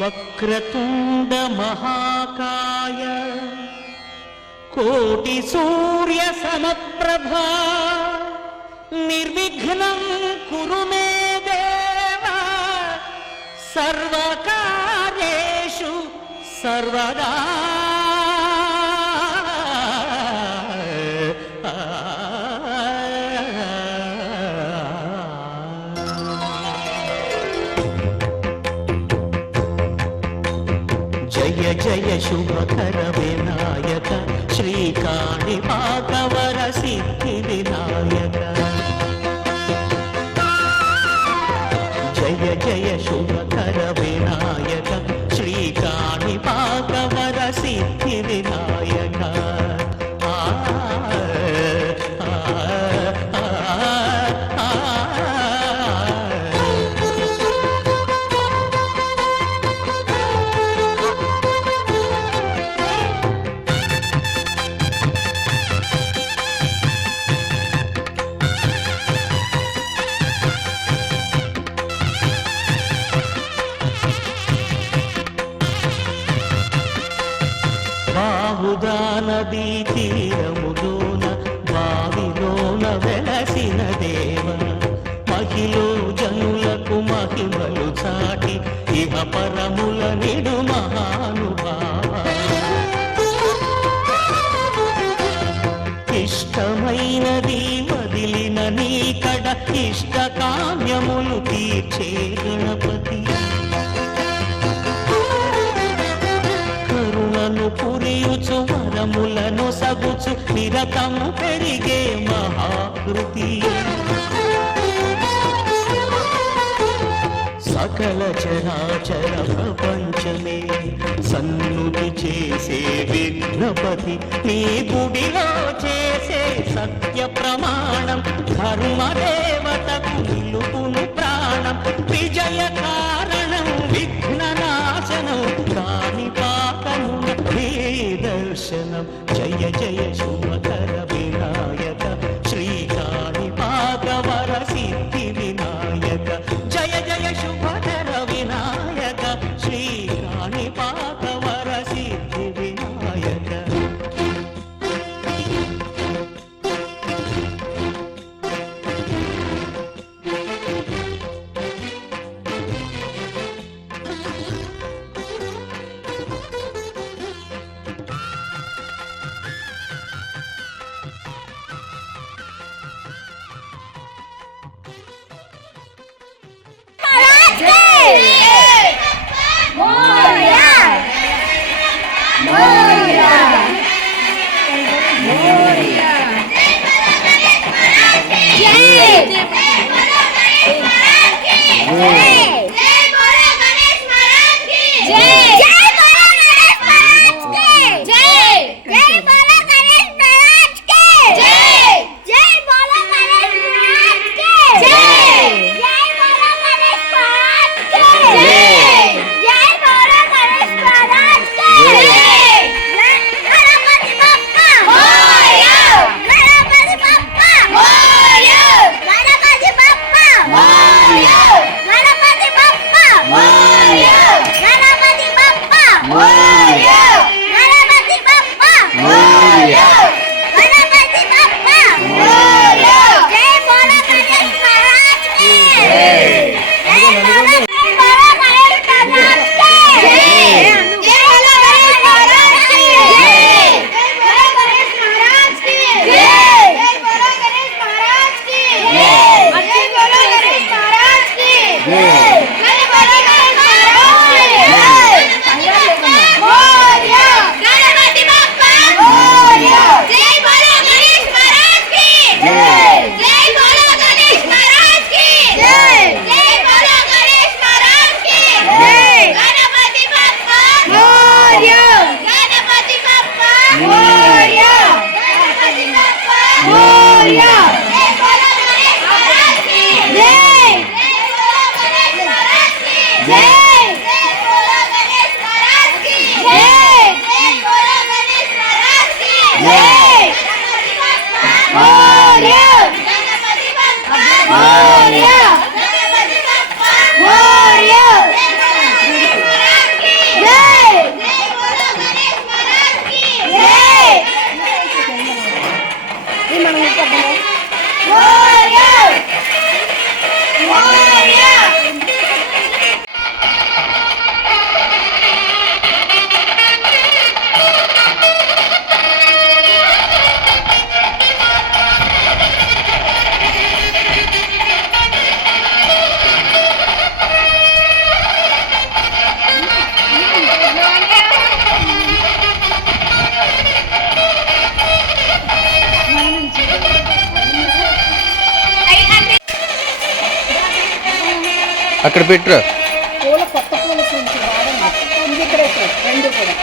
వక్రతుండ మహాకాయ కోటి సూర్య సమప్రభా నిర్విఘ్నం కురు మే దేవ సర్వకార్యేషు సర్వదా. జయ జయ శుభకర వినాయక శ్రీకాణిపాకవర సిద్ధి వినాయక. జయ జయ శుభకర వినాయక శ్రీకాణిపాకవర సిద్ధి వినాయక. బాహుదా నదీ తీరములోన బావిలోన వెలసిన దేవ మహిళ జనులకు మహిమలు చాటి ఇహ పరముల నిడు మహానుభావ. ఇష్టమైనది వదిలిన నీకడ ఇష్ట కామ్యములు తీర్చే గణపతి. పురియుచు వరములను సగుచు నిరతము పెరిగే మహాకృతి. సకల చరాచర ప్రపంచమే సన్నుతి చేసే విఘ్నపతి. నీ గుడిలో చేసే సత్య ప్రమాణం ధర్మదేవతకు నిలుపును ప్రాణం. విజయ కారణం విఘ్న నాశనం కాణిపాకమున దర్శనం. జయ జయ శుభకర వినాయక శ్రీకాణిపాకవర సిద్ధి వినాయక. జయ జయ శుభకర వినాయక శ్రీకాణిపాకవర సిద్ధి వినాయక. అక్కడ పెట్టురా. పూల కొత్త పూల సంచి వాడండి. ఇది ఇక్కడ పెట్టు, రెండు కూడా